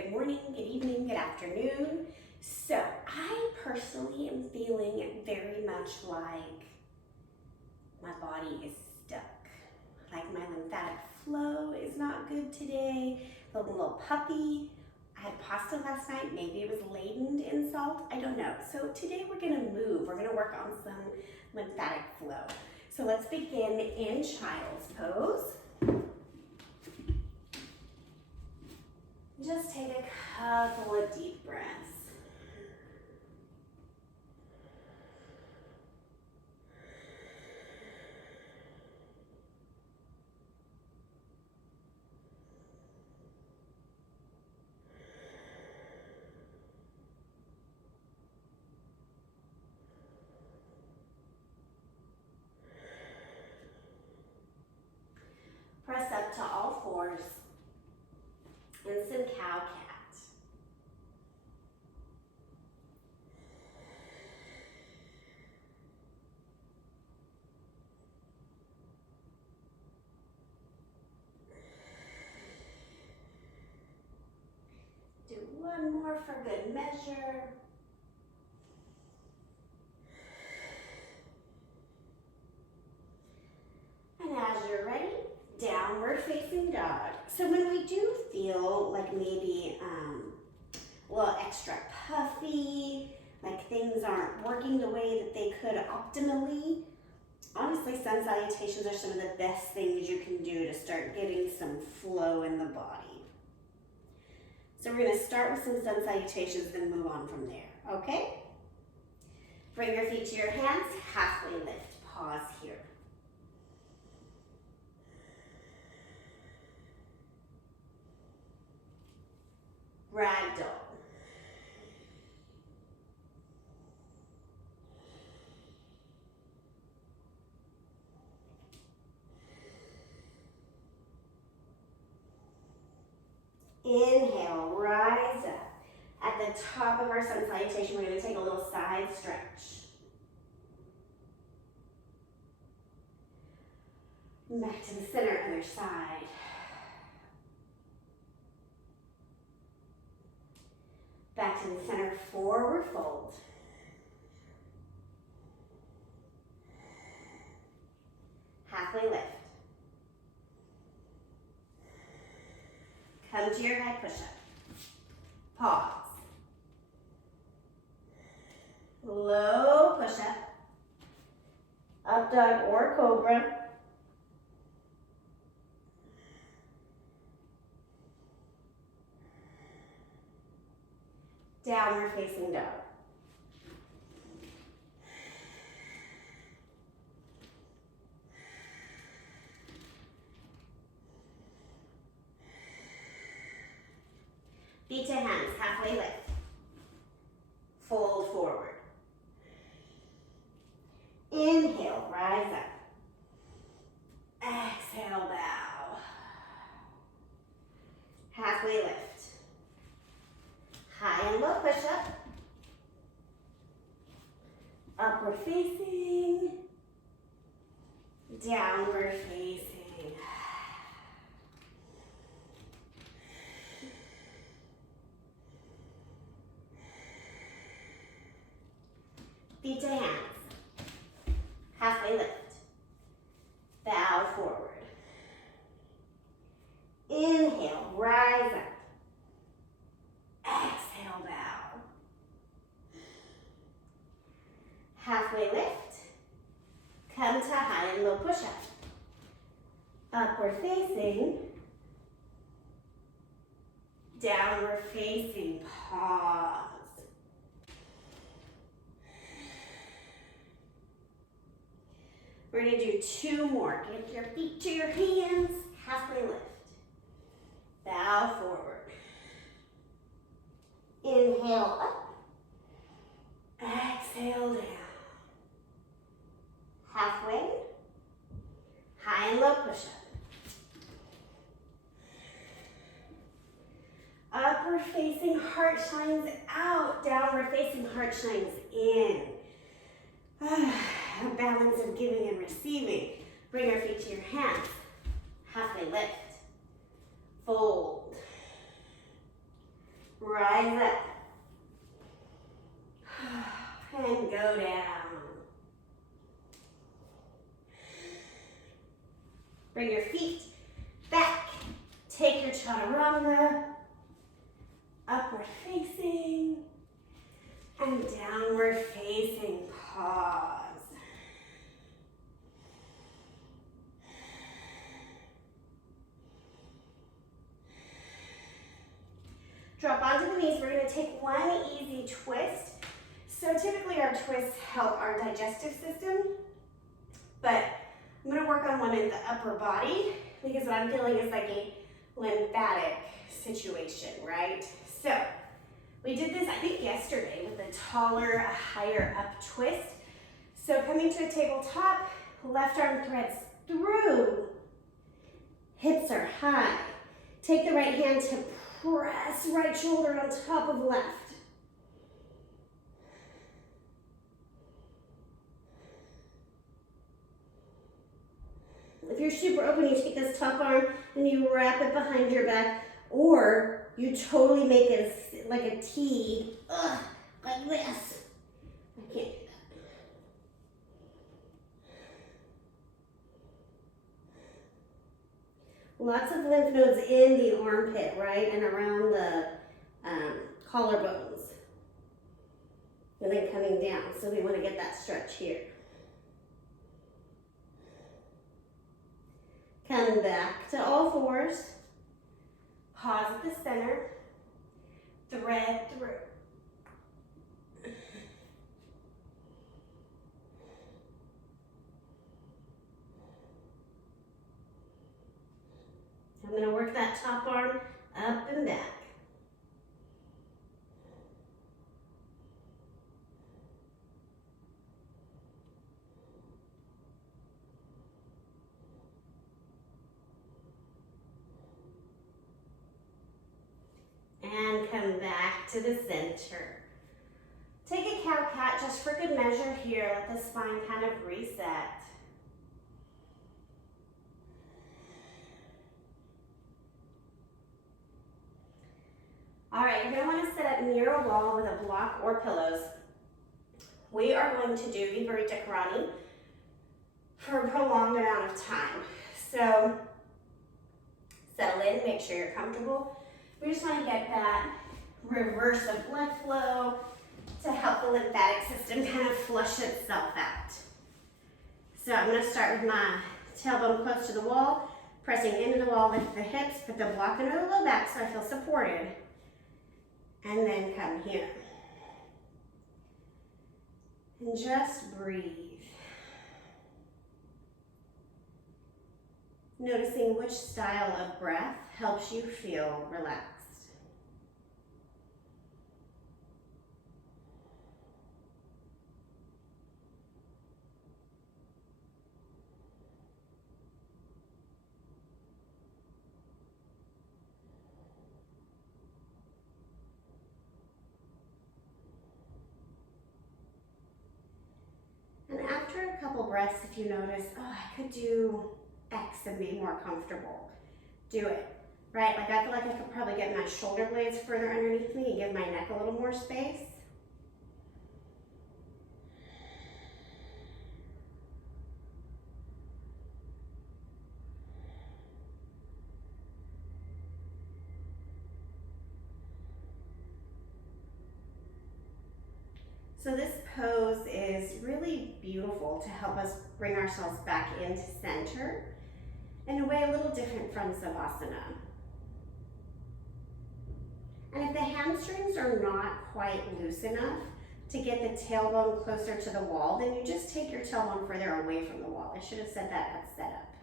Good morning, good evening, good afternoon. So I personally am feeling very much like my body is stuck. Like my lymphatic flow is not good today. I'm a little puffy. I had pasta last night. Maybe it was laden in salt. I don't know. So today we're gonna move. We're gonna work on some lymphatic flow. So let's begin in child's pose. Just take a couple of deep breaths. Press up to all fours and some cow cat. Do one more for good measure. And as you're ready, downward facing dog. So when we do feel like maybe a little extra puffy, like things aren't working the way that they could optimally, honestly, sun salutations are some of the best things you can do to start getting some flow in the body. So we're gonna start with some sun salutations, then move on from there, okay? Bring your feet to your hands, halfway lift, pause here. Ragdoll. Inhale, rise up. At the top of our sun salutation, we're going to take a little side stretch. Back to the center, other side. Back to the center, forward fold. Halfway lift. Come to your high push-up. Pause. Low push-up. Up dog or cobra. Downward facing dog. Feet to hands, halfway lift. Fold forward. Inhale, rise up. Exhale, bow. Halfway lift. High and low push up. Upward facing. Downward facing. Feet to hands. Halfway lift. Bow forward. Inhale, rise up. Exhale, bow. Halfway lift. Come to high and low push-up. Upward facing. Downward facing, pause. We're going to do two more. Get your feet to your hands, halfway lift. Bow forward. Inhale up. Exhale down. Halfway. High and low push-up. Upward facing heart shines out. Downward facing heart shines in. A balance of giving and receiving. Bring your feet to your hands. Halfway lift. Fold. Rise up. And go down. Bring your feet back. Take your chaturanga. Upward facing. And downward facing. Pause. Drop onto the knees. We're going to take one easy twist. So typically our twists help our digestive system, but I'm going to work on one in the upper body because what I'm feeling is like a lymphatic situation, right? So we did this, I think, yesterday with a taller, higher up twist. So coming to a tabletop, left arm threads through, hips are high. Take the right hand to press right shoulder on top of left. If you're super open, you take this top arm and you wrap it behind your back, or you totally make it like a T, like this. I can't do that. Lots of lymph nodes in the armpit, right, and around the collarbones. And then coming down, so we want to get that stretch here. Come back to all fours. Pause at the center. Thread through. I'm going to work that top arm up and back. And come back to the center. Take a cow-cat just for good measure here. Let the spine kind of reset. All right, you're going to want to sit up near a wall with a block or pillows. We are going to do EveryBody for a prolonged amount of time. So settle in, make sure you're comfortable. We just want to get that reverse of blood flow to help the lymphatic system kind of flush itself out. So I'm going to start with my tailbone close to the wall, pressing into the wall with the hips, put the block into the low back so I feel supported. And then come here. And just breathe. Noticing which style of breath helps you feel relaxed. And after a couple breaths, if you notice, oh, I could do X and be more comfortable, do it, right? Like I feel like I could probably get my shoulder blades further underneath me and give my neck a little more space. So this pose is really beautiful to help us bring ourselves back into center in a way a little different from Savasana. And if the hamstrings are not quite loose enough to get the tailbone closer to the wall, then you just take your tailbone further away from the wall. I should have said that at setup.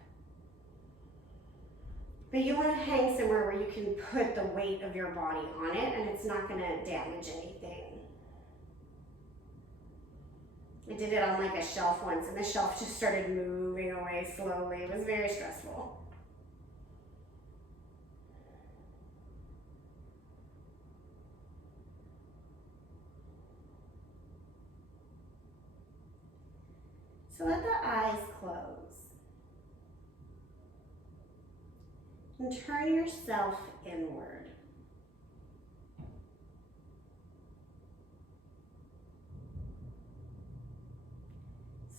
But you want to hang somewhere where you can put the weight of your body on it and it's not going to damage anything. I did it on like a shelf once and the shelf just started moving away slowly. It was very stressful. So let the eyes close. And turn yourself inward.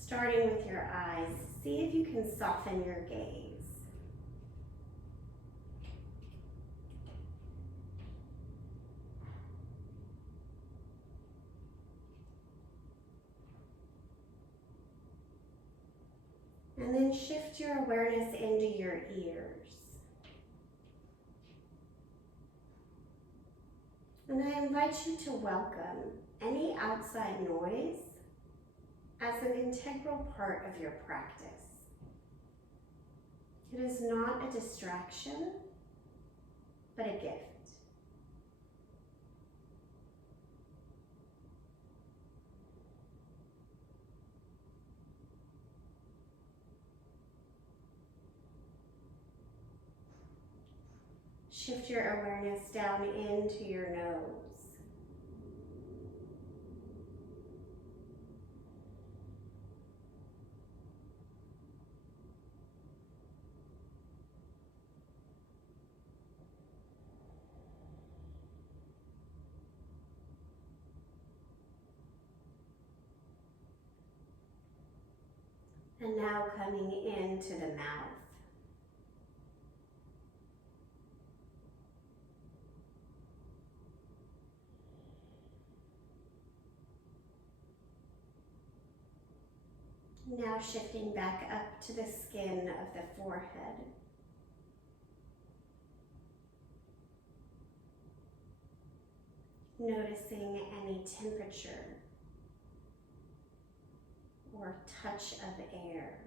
Starting with your eyes, see if you can soften your gaze. And then shift your awareness into your ears. And I invite you to welcome any outside noise as an integral part of your practice. It is not a distraction, but a gift. Shift your awareness down into your nose. And now coming into the mouth. Now shifting back up to the skin of the forehead. Noticing any temperature or touch of air.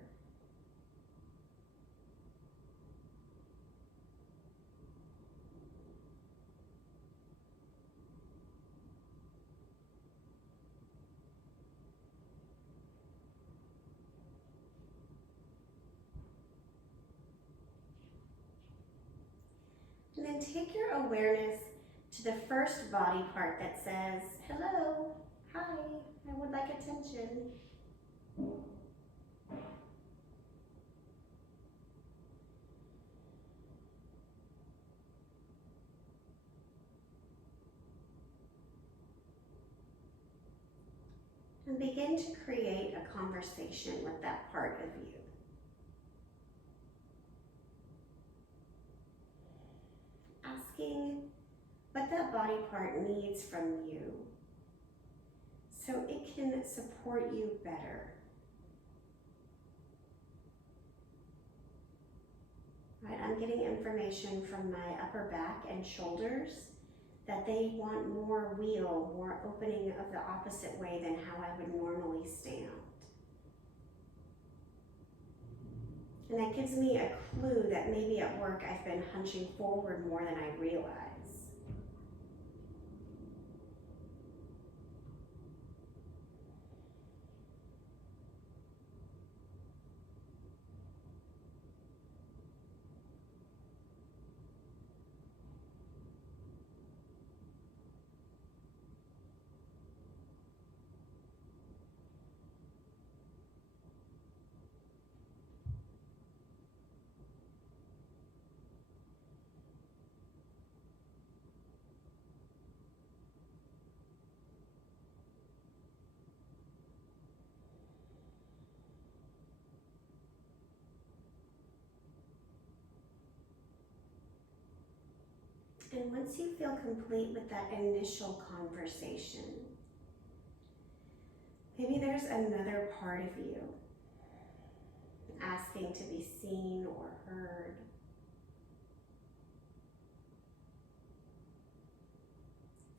And then take your awareness to the first body part that says, hello, hi, I would like attention. And begin to create a conversation with that part of you. Asking what that body part needs from you so it can support you better. Right, I'm getting information from my upper back and shoulders that they want more wheel, more opening of the opposite way than how I would normally stand. And that gives me a clue that maybe at work I've been hunching forward more than I realize. And once you feel complete with that initial conversation, maybe there's another part of you asking to be seen or heard.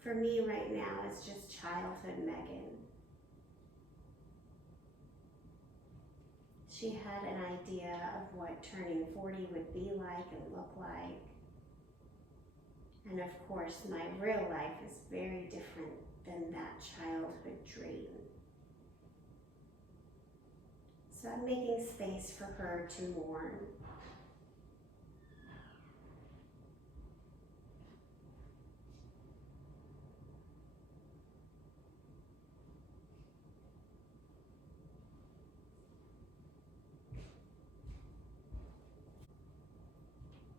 For me right now, it's just childhood Megan. She had an idea of what turning 40 would be like and look like. And of course, my real life is very different than that childhood dream. So I'm making space for her to mourn.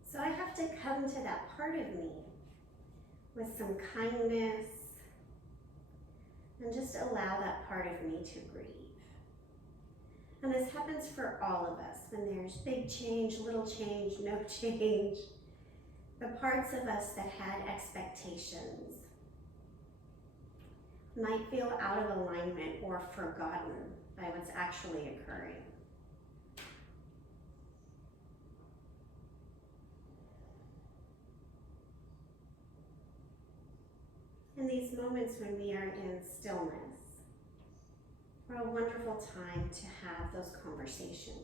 So I have to come to that part of me with some kindness and just allow that part of me to grieve. And this happens for all of us when there's big change, little change, no change. The parts of us that had expectations might feel out of alignment or forgotten by what's actually occurring. In these moments when we are in stillness, are a wonderful time to have those conversations.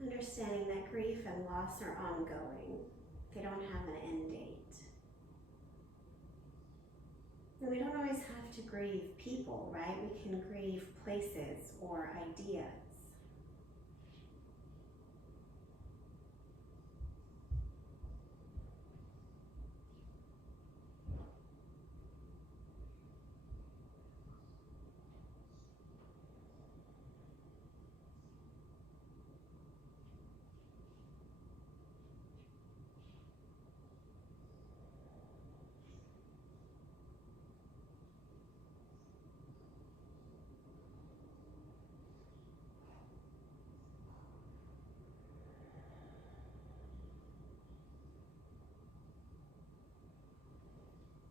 Understanding that grief and loss are ongoing. They don't have an end date. And we don't always have to grieve people, right? We can grieve places or ideas.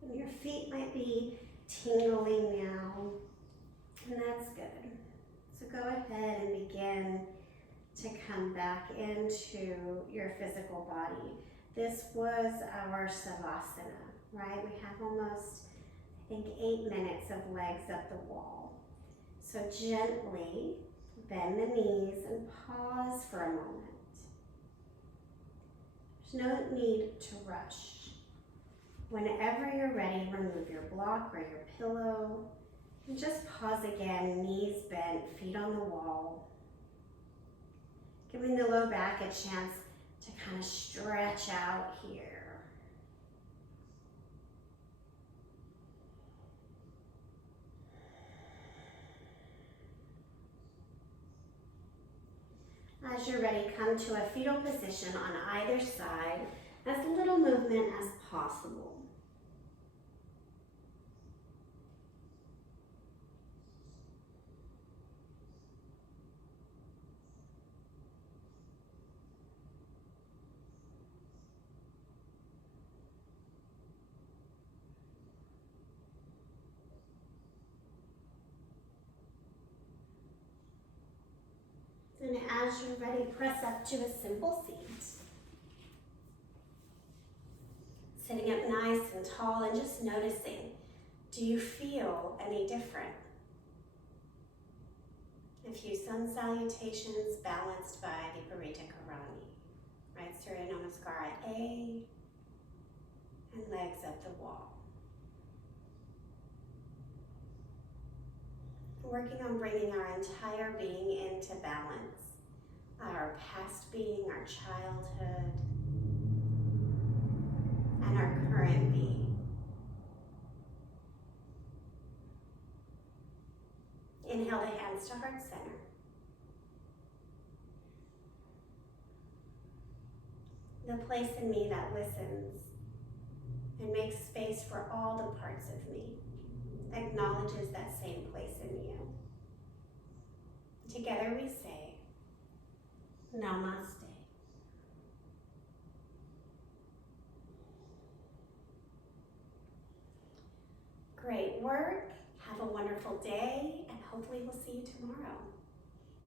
And your feet might be tingling now, and that's good. So go ahead and begin to come back into your physical body. This was our Savasana, right? We have almost, I think, 8 minutes of legs up the wall. So gently bend the knees and pause for a moment. There's no need to rush. Whenever you're ready, remove your block or your pillow. And just pause again, knees bent, feet on the wall. Giving the low back a chance to kind of stretch out here. As you're ready, come to a fetal position on either side, as little movement as possible. And as you're ready, press up to a simple seat. Sitting up nice and tall and just noticing, do you feel any different? A few sun salutations balanced by Viparita Karani. Right, Surya Namaskara A, and legs up the wall. Working on bringing our entire being into balance. Our past being, our childhood, and our current being. Inhale the hands to heart center. The place in me that listens and makes space for all the parts of me, acknowledges that same place in you. Together we say, Namaste. Great work. Have a wonderful day, and hopefully we'll see you tomorrow.